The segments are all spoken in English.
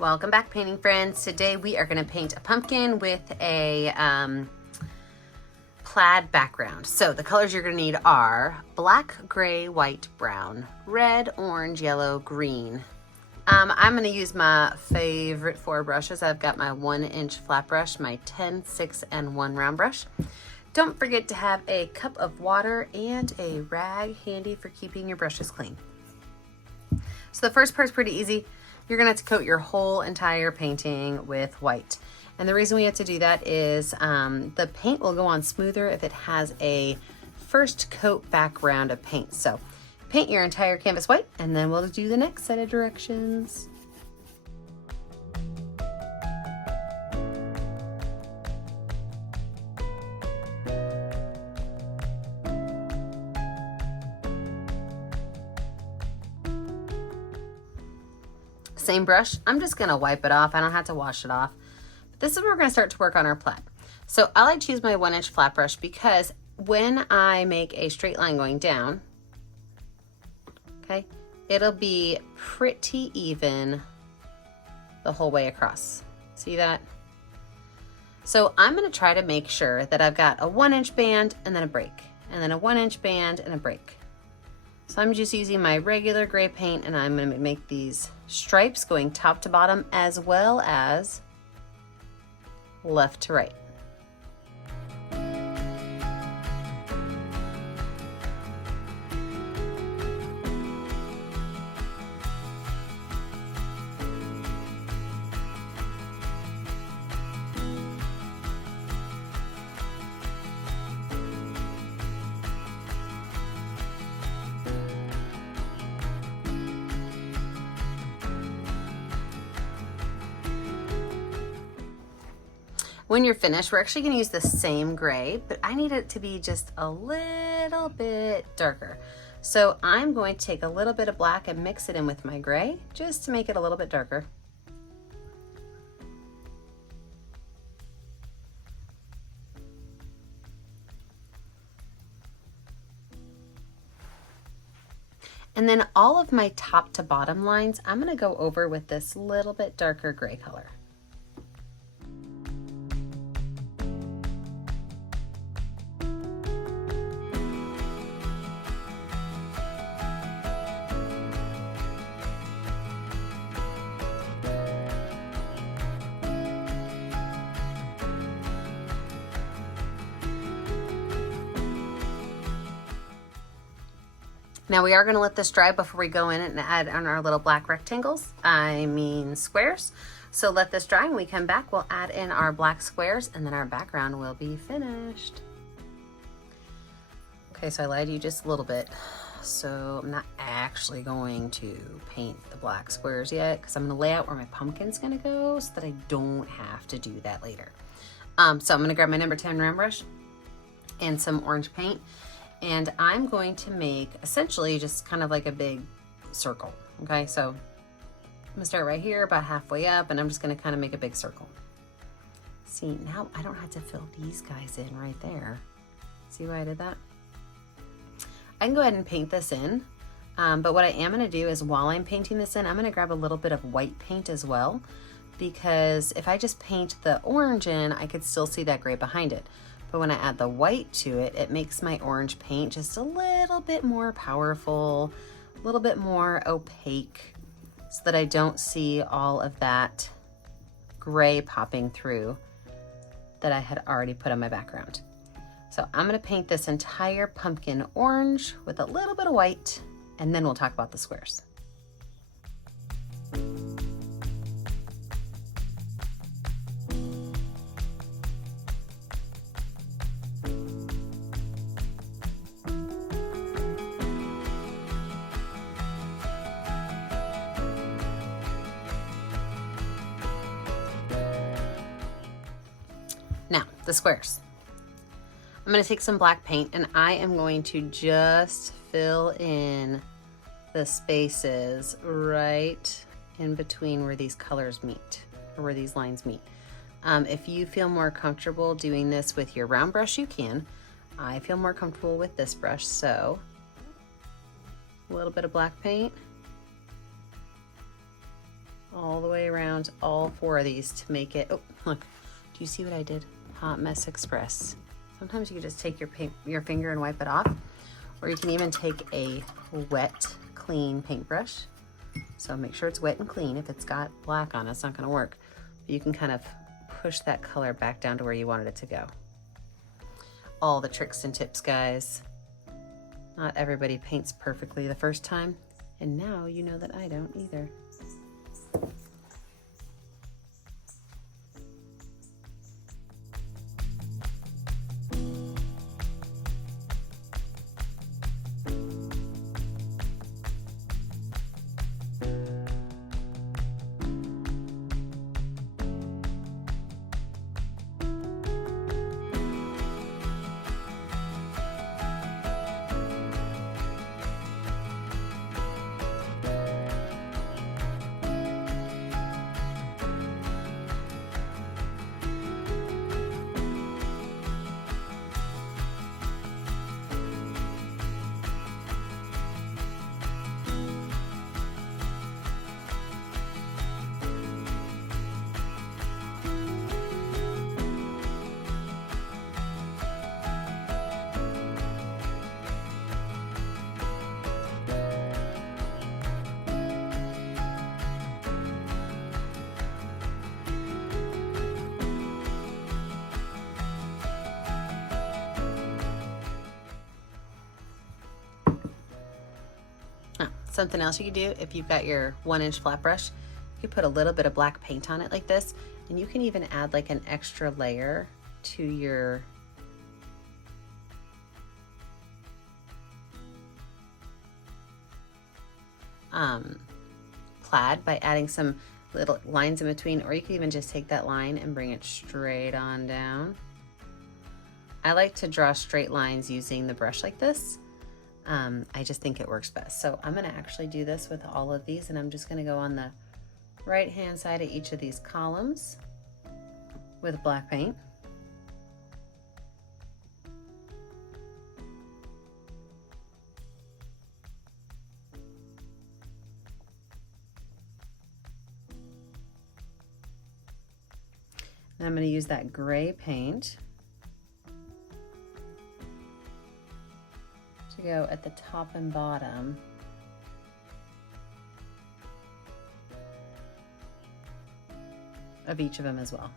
Welcome back, painting friends. Today we are going to paint a pumpkin with a plaid background. So the colors you're going to need are black, gray, white, brown, red, orange, yellow, green. I'm going to use my favorite 4 brushes. I've got my 1-inch flat brush, my 10, 6, and 1 round brush. Don't forget to have a cup of water and a rag handy for keeping your brushes clean. So the first part's pretty easy. You're gonna have to coat your whole entire painting with white. And the reason we have to do that is the paint will go on smoother if it has a first coat background of paint. So paint your entire canvas white and then we'll do the next set of directions. Same brush, I'm just gonna wipe it off. I don't have to wash it off. But this is where we're gonna start to work on our plaid. So I like to use my 1-inch flat brush because when I make a straight line going down, okay, it'll be pretty even the whole way across. See that? So I'm gonna try to make sure that I've got a 1-inch band and then a break, and then a 1-inch band and a break. So I'm just using my regular gray paint and I'm gonna make these stripes going top to bottom as well as left to right. When you're finished, we're actually going to use the same gray, but I need it to be just a little bit darker. So I'm going to take a little bit of black and mix it in with my gray just to make it a little bit darker. And then all of my top to bottom lines, I'm going to go over with this little bit darker gray color. Now we are going to let this dry before we go in and add on our little black rectangles, squares. So let this dry and we come back, we'll add in our black squares and then our background will be finished. Okay, so I lied to you just a little bit. So I'm not actually going to paint the black squares yet because I'm going to lay out where my pumpkin's going to go so that I don't have to do that later. So I'm going to grab my number 10 round brush and some orange paint. And I'm going to make essentially just kind of like a big circle, okay? So I'm gonna start right here about halfway up and I'm just gonna kind of make a big circle. See, now I don't have to fill these guys in right there. See why I did that? I can go ahead and paint this in, but what I am gonna do is while I'm painting this in, I'm gonna grab a little bit of white paint as well, because if I just paint the orange in, I could still see that gray behind it. But when I add the white to it, it makes my orange paint just a little bit more powerful, a little bit more opaque, so that I don't see all of that gray popping through that I had already put on my background. So I'm gonna paint this entire pumpkin orange with a little bit of white, and then we'll talk about the squares. Now, the squares. I'm gonna take some black paint and I am going to just fill in the spaces right in between where these colors meet, or where these lines meet. If you feel more comfortable doing this with your round brush, you can. I feel more comfortable with this brush, so a little bit of black paint. all the way around all 4 of these to make it, oh, look, do you see what I did? Hot Mess Express. Sometimes you can just take your finger and wipe it off, or you can even take a wet, clean paintbrush. So make sure it's wet and clean. If it's got black on it, it's not gonna work. But you can kind of push that color back down to where you wanted it to go. All the tricks and tips, guys. Not everybody paints perfectly the first time, and now you know that I don't either. Something else you can do, if you've got your 1-inch flat brush, you put a little bit of black paint on it like this, and you can even add like an extra layer to your plaid by adding some little lines in between, or you can even just take that line and bring it straight on down. I like to draw straight lines using the brush like this. I just think it works best. So I'm gonna actually do this with all of these, and I'm just gonna go on the right hand side of each of these columns with black paint. And I'm gonna use that gray paint to go at the top and bottom of each of them as well.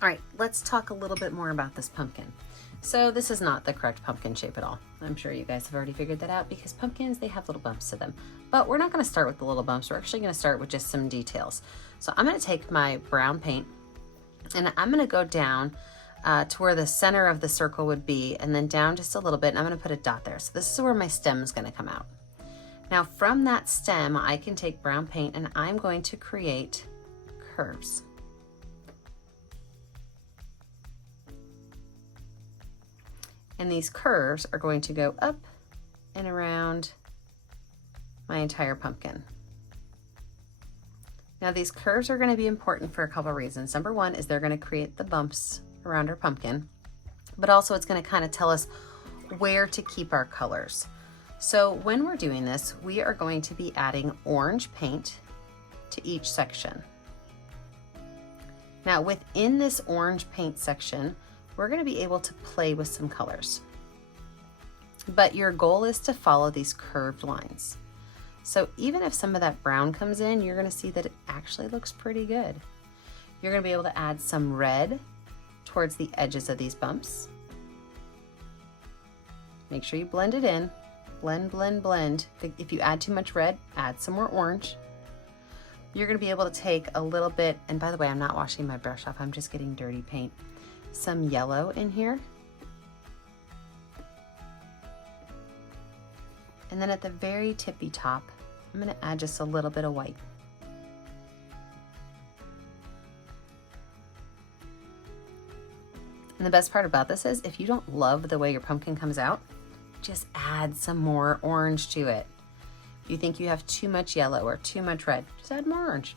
All right, let's talk a little bit more about this pumpkin. So this is not the correct pumpkin shape at all. I'm sure you guys have already figured that out because pumpkins, they have little bumps to them. But we're not gonna start with the little bumps. We're actually gonna start with just some details. So I'm gonna take my brown paint and I'm gonna go down to where the center of the circle would be, and then down just a little bit, and I'm gonna put a dot there. So this is where my stem is gonna come out. Now from that stem, I can take brown paint and I'm going to create curves. And these curves are going to go up and around my entire pumpkin. Now these curves are going to be important for a couple of reasons. Number one is they're going to create the bumps around our pumpkin, but also it's going to kind of tell us where to keep our colors. So when we're doing this, we are going to be adding orange paint to each section. Now within this orange paint section, we're going to be able to play with some colors. But your goal is to follow these curved lines. So even if some of that brown comes in, you're going to see that it actually looks pretty good. You're going to be able to add some red towards the edges of these bumps. Make sure you blend it in. Blend, blend, blend. If you add too much red, add some more orange. You're going to be able to take a little bit, and by the way, I'm not washing my brush off, I'm just getting dirty paint. Some yellow in here. And then at the very tippy top, I'm going to add just a little bit of white. And the best part about this is if you don't love the way your pumpkin comes out, just add some more orange to it. If you think you have too much yellow or too much red, just add more orange.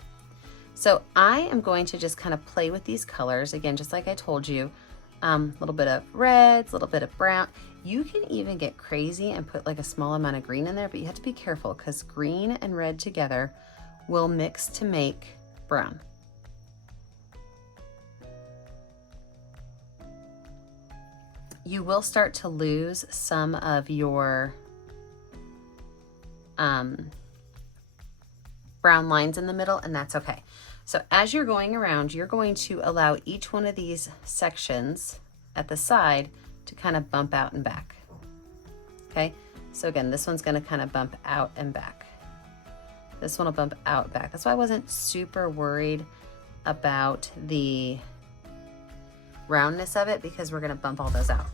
So I am going to just kind of play with these colors. Again, just like I told you, a little bit of reds, a little bit of brown. You can even get crazy and put like a small amount of green in there, but you have to be careful because green and red together will mix to make brown. You will start to lose some of your brown lines in the middle, and that's okay. So as you're going around, you're going to allow each one of these sections at the side to kind of bump out and back. Okay, so again, this one's gonna kind of bump out and back. This one will bump out back. That's why I wasn't super worried about the roundness of it, because we're gonna bump all those out.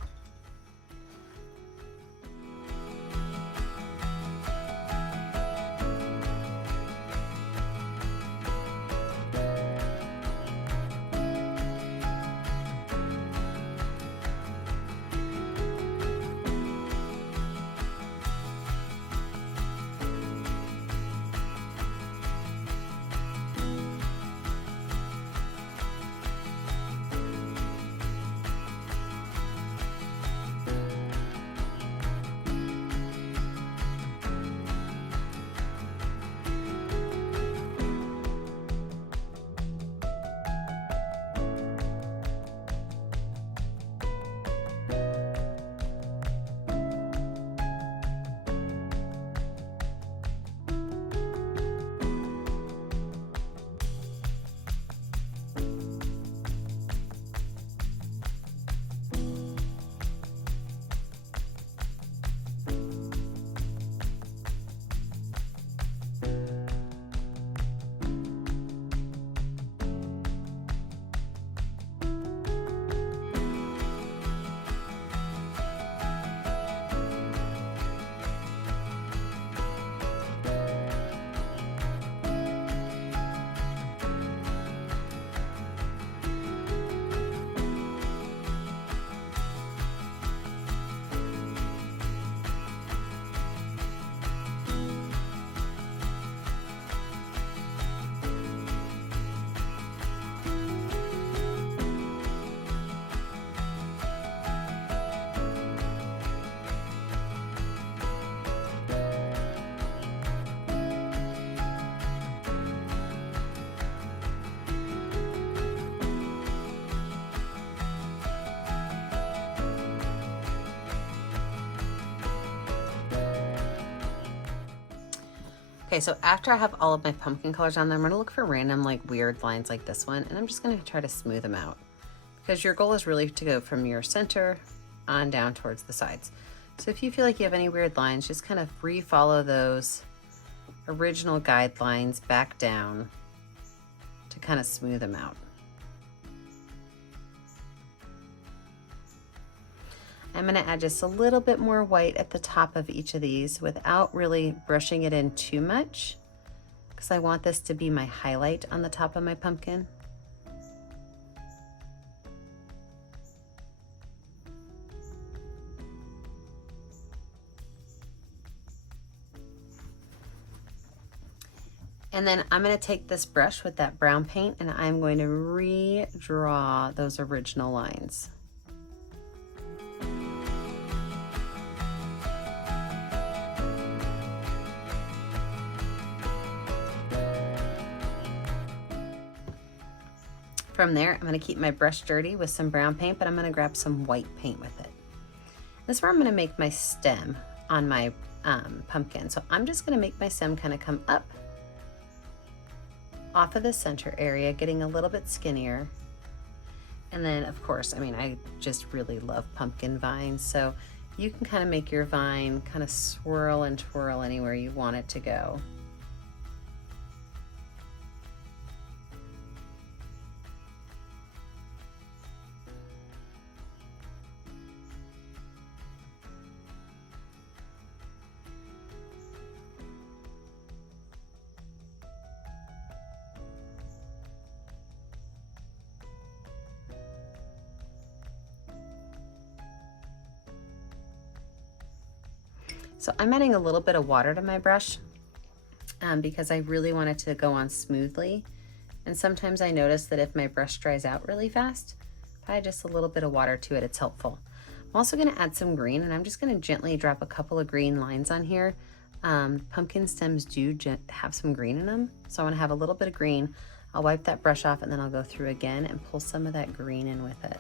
Okay, so after I have all of my pumpkin colors on there, I'm gonna look for random like weird lines like this one, and I'm just gonna try to smooth them out, because your goal is really to go from your center on down towards the sides. So if you feel like you have any weird lines, just kind of re-follow those original guidelines back down to kind of smooth them out. I'm going to add just a little bit more white at the top of each of these without really brushing it in too much, because I want this to be my highlight on the top of my pumpkin. And then I'm going to take this brush with that brown paint and I'm going to redraw those original lines. From there, I'm going to keep my brush dirty with some brown paint, but I'm going to grab some white paint with it. This is where I'm going to make my stem on my pumpkin. So I'm just going to make my stem kind of come up off of the center area, getting a little bit skinnier. And then, of course, I mean, I just really love pumpkin vines. So you can kind of make your vine kind of swirl and twirl anywhere you want it to go. So I'm adding a little bit of water to my brush because I really want it to go on smoothly. And sometimes I notice that if my brush dries out really fast, if I add just a little bit of water to it, it's helpful. I'm also gonna add some green, and I'm just gonna gently drop a couple of green lines on here. Pumpkin stems do have some green in them, so I wanna have a little bit of green. I'll wipe that brush off and then I'll go through again and pull some of that green in with it.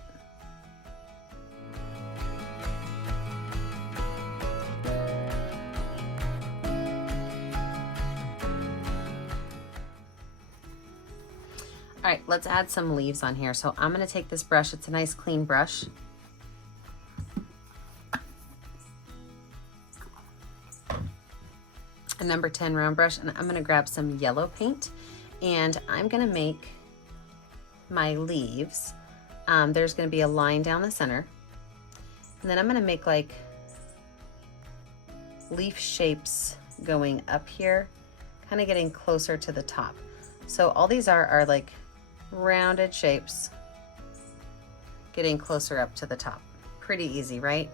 All right, let's add some leaves on here. So I'm gonna take this brush, it's a nice clean brush. A number 10 round brush, and I'm gonna grab some yellow paint, and I'm gonna make my leaves. There's gonna be a line down the center, and then I'm gonna make like leaf shapes going up here, kind of getting closer to the top. So all these are like rounded shapes getting closer up to the top. Pretty easy, right?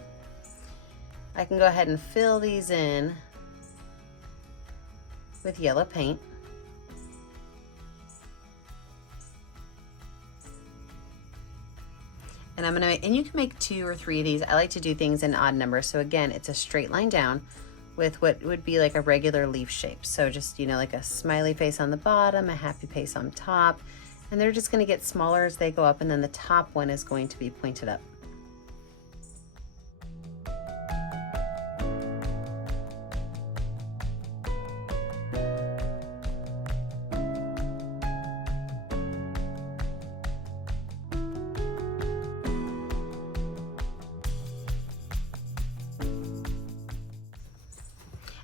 I can go ahead and fill these in with yellow paint. And and you can make 2 or 3 of these. I like to do things in odd numbers. So again, it's a straight line down with what would be like a regular leaf shape. So just, like a smiley face on the bottom, a happy face on top, and they're just gonna get smaller as they go up, and then the top one is going to be pointed up.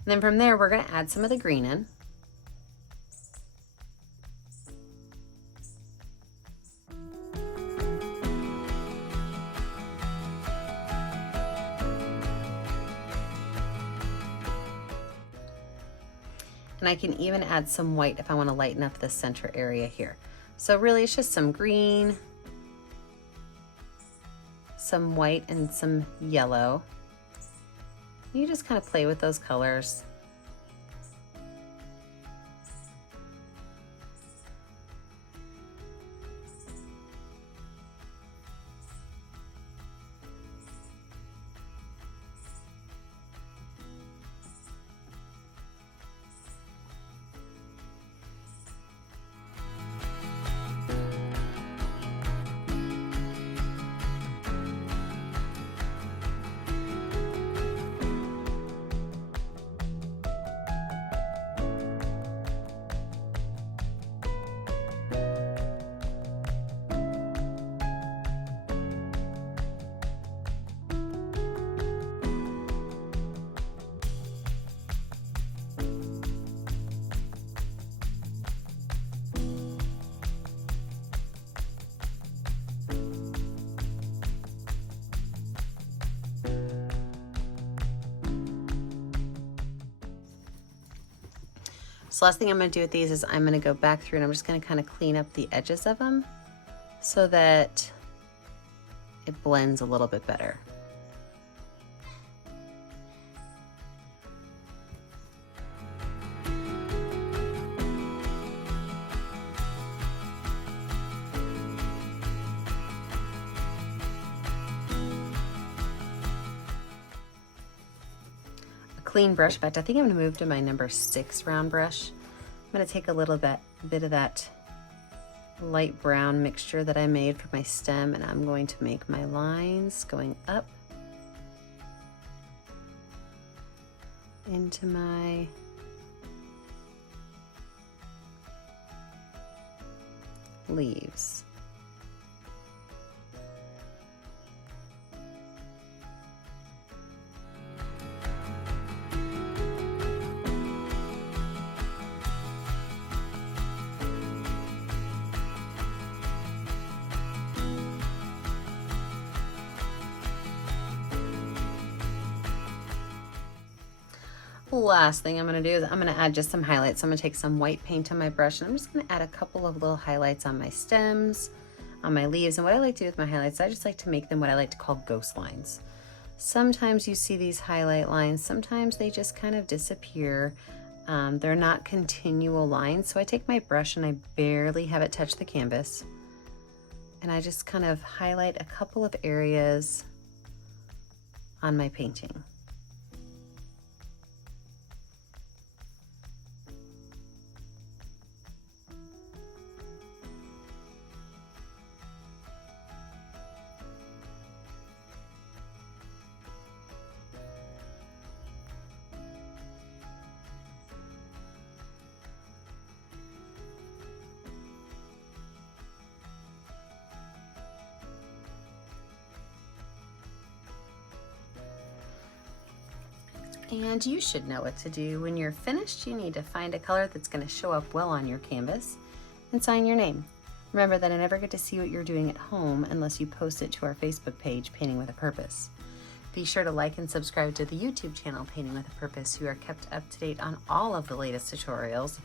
And then from there, we're gonna add some of the green in. And I can even add some white if I wanna lighten up the center area here. So really it's just some green, some white, and some yellow. You just kind of play with those colors. So last thing I'm gonna do with these is I'm gonna go back through and I'm just gonna kind of clean up the edges of them so that it blends a little bit better. Clean brush. In fact, I think I'm gonna move to my number 6 round brush. I'm gonna take a little bit of that light brown mixture that I made for my stem, and I'm going to make my lines going up into my leaves. Last thing I'm gonna do is I'm gonna add just some highlights. So I'm gonna take some white paint on my brush and I'm just gonna add a couple of little highlights on my stems, on my leaves. And what I like to do with my highlights, I just like to make them what I like to call ghost lines. Sometimes you see these highlight lines, sometimes they just kind of disappear. They're not continual lines, so I take my brush and I barely have it touch the canvas. And I just kind of highlight a couple of areas on my painting. And you should know what to do. When you're finished, you need to find a color that's going to show up well on your canvas and sign your name. Remember that I never get to see what you're doing at home unless you post it to our Facebook page, Painting with a Purpose. Be sure to like and subscribe to the YouTube channel, Painting with a Purpose, so you are kept up to date on all of the latest tutorials.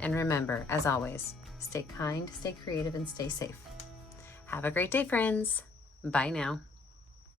And remember, as always, stay kind, stay creative, and stay safe. Have a great day, friends. Bye now.